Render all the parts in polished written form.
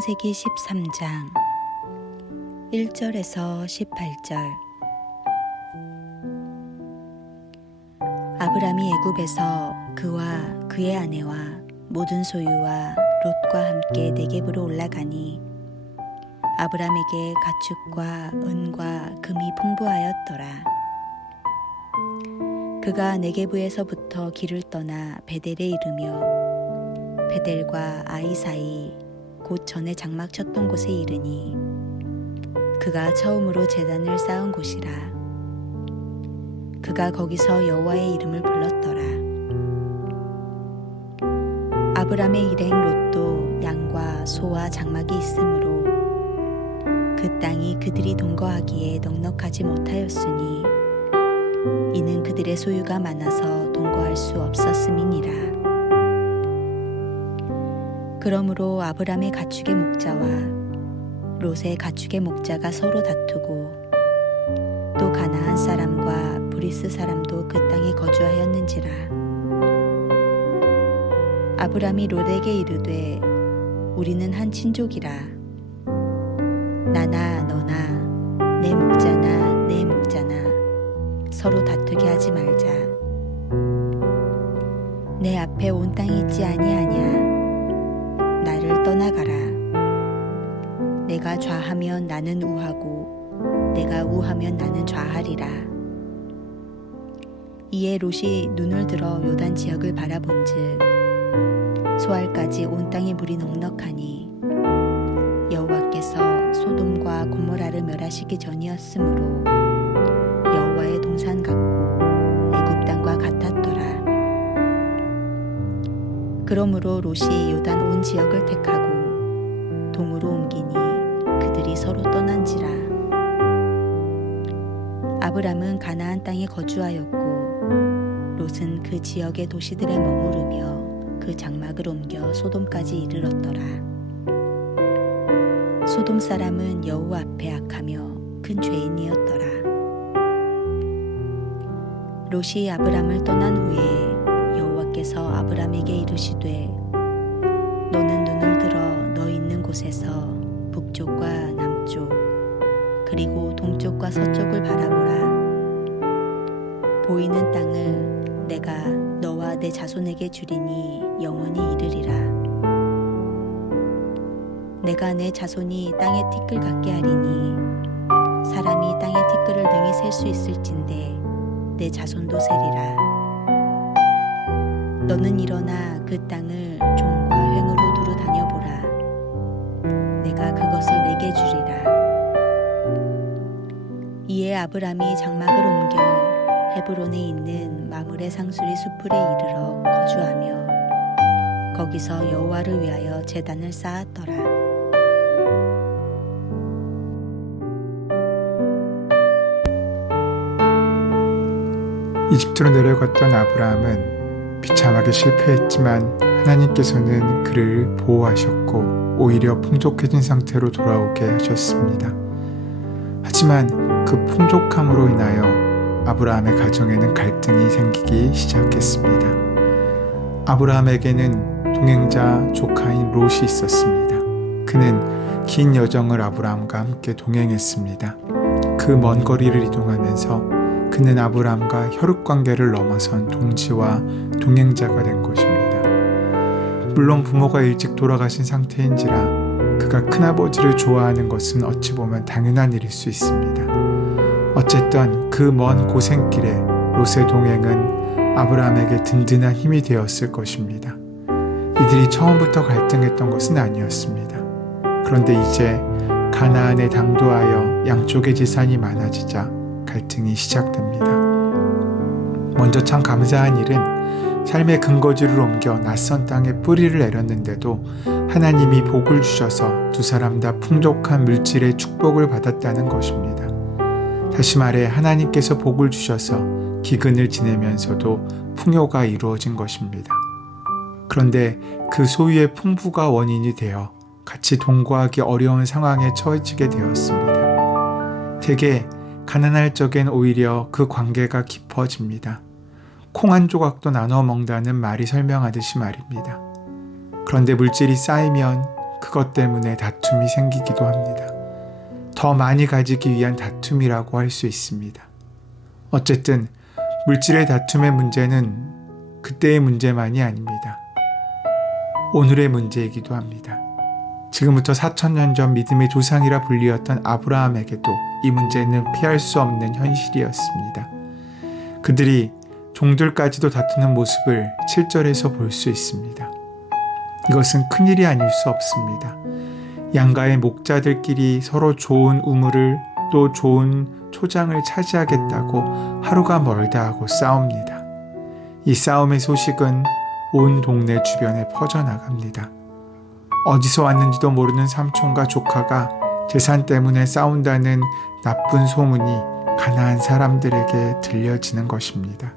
창세기 13장 1절에서 18절. 아브람이 애굽에서 그와 그의 아내와 모든 소유와 롯과 함께 네겝으로 올라가니 아브람에게 가축과 은과 금이 풍부하였더라. 그가 네겝에서부터 길을 떠나 베델에 이르며 베델과 아이 사이 곧 전에 장막 쳤던 곳에 이르니 그가 처음으로 제단을 쌓은 곳이라. 그가 거기서 여호와의 이름을 불렀더라. 아브람의 일행 롯도 양과 소와 장막이 있으므로 그 땅이 그들이 동거하기에 넉넉하지 못하였으니 이는 그들의 소유가 많아서 동거할 수 없었음이니라. 그러므로 아브람의 가축의 목자와 롯의 가축의 목자가 서로 다투고 또 가나안 사람과 브리스 사람도 그 땅에 거주하였는지라. 아브람이 롯에게 이르되 우리는 한 친족이라. 나나 너나 내 목자나 내 목자나 서로 다투게 하지 말자. 내 앞에 온 땅이 있지 아니하냐. 나를 떠나가라. 내가 좌하면 나는 우하고 내가 우하면 나는 좌하리라. 이에 롯이 눈을 들어 요단 지역을 바라본즉 소알까지 온 땅의 물이 넉넉하니 여호와께서 소돔과 고모라를 멸하시기 전이었으므로 여호와의 동산 같고 애굽 땅과 같았더라. 그러므로 롯이 요단 온 지역을 택하고 동으로 옮기니 그들이 서로 떠난지라. 아브람은 가나안 땅에 거주하였고 롯은 그 지역의 도시들에 머무르며 그 장막을 옮겨 소돔까지 이르렀더라. 소돔 사람은 여호와 앞에 악하며 큰 죄인이었더라. 롯이 아브람을 떠난 후에 여호와께서 아브람에게 이르시되 너는 눈을 들어 너 있는 곳에서 북쪽과 남쪽 그리고 동쪽과 서쪽을 바라보라. 보이는 땅을 내가 너와 내 자손에게 주리니 영원히 이르리라. 내가 내 자손이 땅의 티끌 같게 하리니 사람이 땅의 티끌을 능히 셀 수 있을진데 내 자손도 세리라. 너는 일어나 그 땅을 종과 횡으로 두루 다녀보라. 내가 그것을 내게 주리라. 이에 아브람이 장막을 옮겨 헤브론에 있는 마므레 상수리 수풀에 이르러 거주하며 거기서 여호와를 위하여 제단을 쌓았더라. 이집트로 내려갔던 아브라함은 비참하게 실패했지만 하나님께서는 그를 보호하셨고 오히려 풍족해진 상태로 돌아오게 하셨습니다. 하지만 그 풍족함으로 인하여 아브라함의 가정에는 갈등이 생기기 시작했습니다. 아브라함에게는 동행자 조카인 롯이 있었습니다. 그는 긴 여정을 아브라함과 함께 동행했습니다. 그 먼 거리를 이동하면서 그는 아브라함과 혈육관계를 넘어선 동지와 동행자가 된 것입니다. 물론 부모가 일찍 돌아가신 상태인지라 그가 큰아버지를 좋아하는 것은 어찌 보면 당연한 일일 수 있습니다. 어쨌든 그 먼 고생길에 롯의 동행은 아브라함에게 든든한 힘이 되었을 것입니다. 이들이 처음부터 갈등했던 것은 아니었습니다. 그런데 이제 가나안에 당도하여 양쪽의 재산이 많아지자 갈등이 시작됩니다. 먼저 참 감사한 일은 삶의 근거지를 옮겨 낯선 땅에 뿌리를 내렸는데도 하나님이 복을 주셔서 두 사람 다 풍족한 물질의 축복을 받았다는 것입니다. 다시 말해 하나님께서 복을 주셔서 기근을 지내면서도 풍요가 이루어진 것입니다. 그런데 그 소유의 풍부가 원인이 되어 같이 동거하기 어려운 상황에 처해지게 되었습니다. 대개 가난할 적엔 오히려 그 관계가 깊어집니다. 콩 한 조각도 나눠 먹는다는 말이 설명하듯이 말입니다. 그런데 물질이 쌓이면 그것 때문에 다툼이 생기기도 합니다. 더 많이 가지기 위한 다툼이라고 할 수 있습니다. 어쨌든 물질의 다툼의 문제는 그때의 문제만이 아닙니다. 오늘의 문제이기도 합니다. 지금부터 4,000년 전 믿음의 조상이라 불리었던 아브라함에게도 이 문제는 피할 수 없는 현실이었습니다. 그들이 종들까지도 다투는 모습을 7절에서 볼 수 있습니다. 이것은 큰일이 아닐 수 없습니다. 양가의 목자들끼리 서로 좋은 우물을 또 좋은 초장을 차지하겠다고 하루가 멀다 하고 싸웁니다. 이 싸움의 소식은 온 동네 주변에 퍼져나갑니다. 어디서 왔는지도 모르는 삼촌과 조카가 재산 때문에 싸운다는 나쁜 소문이 가나안 사람들에게 들려지는 것입니다.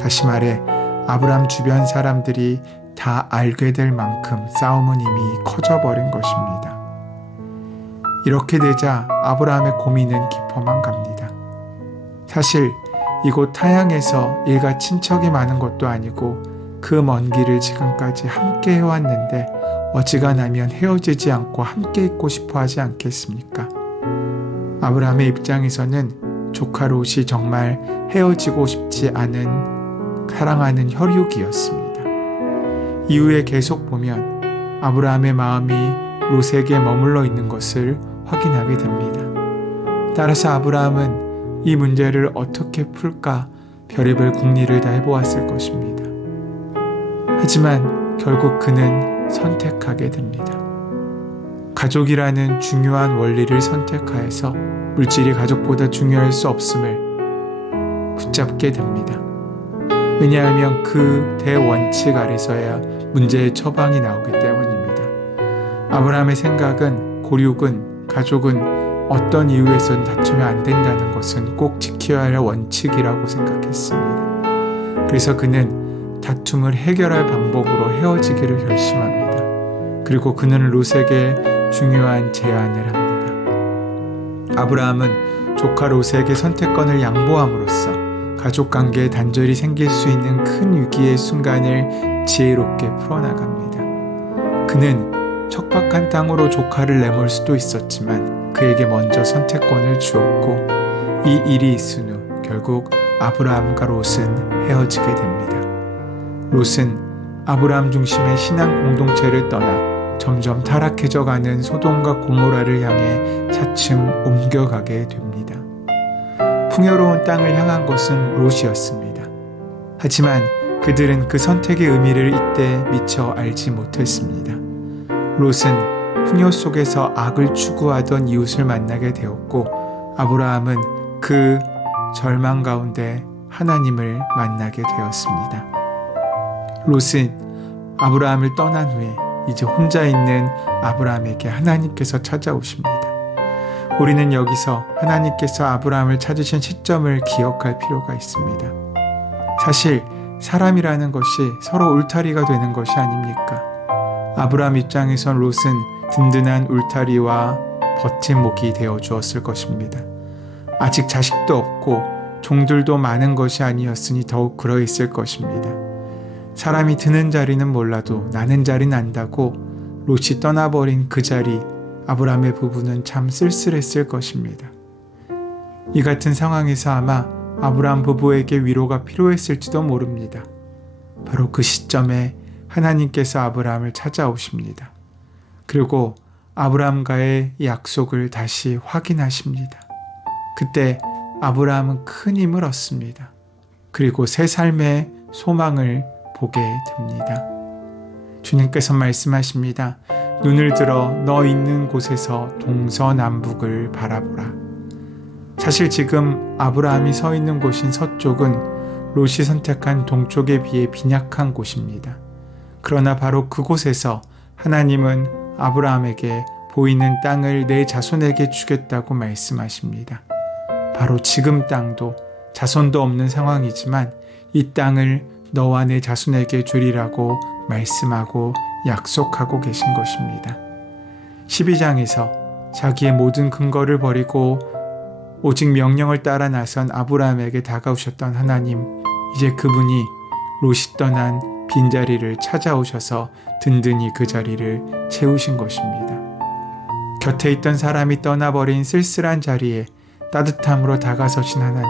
다시 말해 아브람 주변 사람들이 다 알게 될 만큼 싸움은 이미 커져버린 것입니다. 이렇게 되자 아브라함의 고민은 깊어만 갑니다. 사실 이곳 타향에서 일가 친척이 많은 것도 아니고 그 먼 길을 지금까지 함께 해왔는데 어지간하면 헤어지지 않고 함께 있고 싶어 하지 않겠습니까? 아브라함의 입장에서는 조카 롯이 정말 헤어지고 싶지 않은 사랑하는 혈육이었습니다. 이후에 계속 보면 아브라함의 마음이 롯에게 머물러 있는 것을 확인하게 됩니다. 따라서 아브라함은 이 문제를 어떻게 풀까 별의별 궁리를 다 해보았을 것입니다. 하지만 결국 그는 선택하게 됩니다. 가족이라는 중요한 원리를 선택하여서 물질이 가족보다 중요할 수 없음을 붙잡게 됩니다. 왜냐하면 그 대원칙 아래서야 문제의 처방이 나오기 때문입니다. 아브라함의 생각은 고륙은 가족은 어떤 이유에선 다투면 안 된다는 것은 꼭 지켜야 할 원칙이라고 생각했습니다. 그래서 그는 다툼을 해결할 방법으로 헤어지기를 결심합니다. 그리고 그는 롯에게 중요한 제안을 합니다. 아브라함은 조카 롯에게 선택권을 양보함으로써 가족관계에 단절이 생길 수 있는 큰 위기의 순간을 지혜롭게 풀어나갑니다. 그는 척박한 땅으로 조카를 내몰 수도 있었지만 그에게 먼저 선택권을 주었고 이 일이 있은 후 결국 아브라함과 롯은 헤어지게 됩니다. 롯은 아브라함 중심의 신앙 공동체를 떠나 점점 타락해져가는 소돔과 고모라를 향해 차츰 옮겨가게 됩니다. 풍요로운 땅을 향한 것은 롯이었습니다. 하지만 그들은 그 선택의 의미를 이때 미처 알지 못했습니다. 롯은 풍요 속에서 악을 추구하던 이웃을 만나게 되었고 아브라함은 그 절망 가운데 하나님을 만나게 되었습니다. 롯은 아브라함을 떠난 후에 이제 혼자 있는 아브라함에게 하나님께서 찾아오십니다. 우리는 여기서 하나님께서 아브라함을 찾으신 시점을 기억할 필요가 있습니다. 사실 사람이라는 것이 서로 울타리가 되는 것이 아닙니까? 아브라함 입장에선 롯은 든든한 울타리와 버팀목이 되어 주었을 것입니다. 아직 자식도 없고 종들도 많은 것이 아니었으니 더욱 그러했을 것입니다. 사람이 드는 자리는 몰라도 나는 자리는 안다고 롯이 떠나버린 그 자리, 아브라함의 부부는 참 쓸쓸했을 것입니다. 이 같은 상황에서 아마 아브라함 부부에게 위로가 필요했을지도 모릅니다. 바로 그 시점에 하나님께서 아브라함을 찾아오십니다. 그리고 아브라함과의 약속을 다시 확인하십니다. 그때 아브라함은 큰 힘을 얻습니다. 그리고 새 삶의 소망을 보게 됩니다. 주님께서 말씀하십니다. 눈을 들어 너 있는 곳에서 동서남북을 바라보라. 사실 지금 아브라함이 서 있는 곳인 서쪽은 롯이 선택한 동쪽에 비해 빈약한 곳입니다. 그러나 바로 그곳에서 하나님은 아브라함에게 보이는 땅을 내 자손에게 주겠다고 말씀하십니다. 바로 지금 땅도 자손도 없는 상황이지만 이 땅을 너와 내 자손에게 주리라고 말씀하고 약속하고 계신 것입니다. 12장에서 자기의 모든 근거를 버리고 오직 명령을 따라 나선 아브라함에게 다가오셨던 하나님, 이제 그분이 롯이 떠난 빈자리를 찾아오셔서 든든히 그 자리를 채우신 것입니다. 곁에 있던 사람이 떠나버린 쓸쓸한 자리에 따뜻함으로 다가서신 하나님,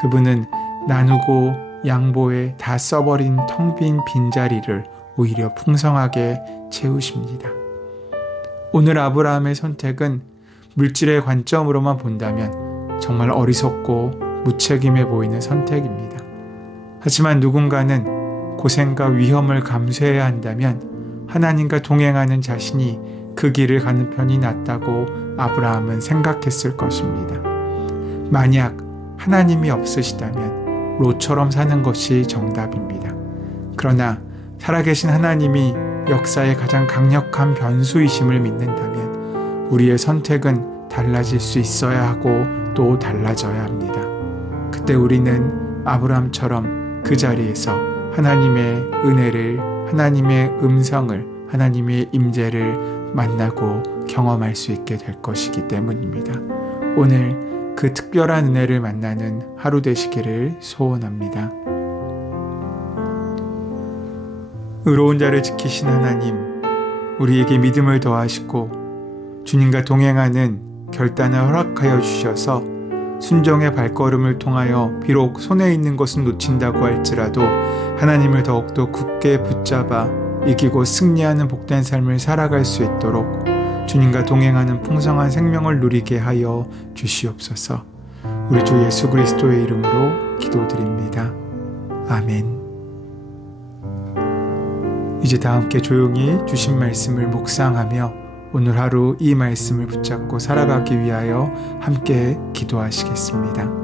그분은 나누고 양보에 다 써버린 텅 빈 빈자리를 오히려 풍성하게 채우십니다. 오늘 아브라함의 선택은 물질의 관점으로만 본다면 정말 어리석고 무책임해 보이는 선택입니다. 하지만 누군가는 고생과 위험을 감수해야 한다면 하나님과 동행하는 자신이 그 길을 가는 편이 낫다고 아브라함은 생각했을 것입니다. 만약 하나님이 없으시다면 롯처럼 사는 것이 정답입니다. 그러나 살아계신 하나님이 역사의 가장 강력한 변수이심을 믿는다면 우리의 선택은 달라질 수 있어야 하고 또 달라져야 합니다. 그때 우리는 아브라함처럼 그 자리에서 하나님의 은혜를, 하나님의 음성을, 하나님의 임재를 만나고 경험할 수 있게 될 것이기 때문입니다. 오늘 그 특별한 은혜를 만나는 하루 되시기를 소원합니다. 의로운 자를 지키신 하나님, 우리에게 믿음을 더하시고 주님과 동행하는 결단을 허락하여 주셔서 순종의 발걸음을 통하여 비록 손에 있는 것은 놓친다고 할지라도 하나님을 더욱더 굳게 붙잡아 이기고 승리하는 복된 삶을 살아갈 수 있도록 주님과 동행하는 풍성한 생명을 누리게 하여 주시옵소서. 우리 주 예수 그리스도의 이름으로 기도드립니다. 아멘. 이제 다 함께 조용히 주신 말씀을 묵상하며 오늘 하루 이 말씀을 붙잡고 살아가기 위하여 함께 기도하시겠습니다.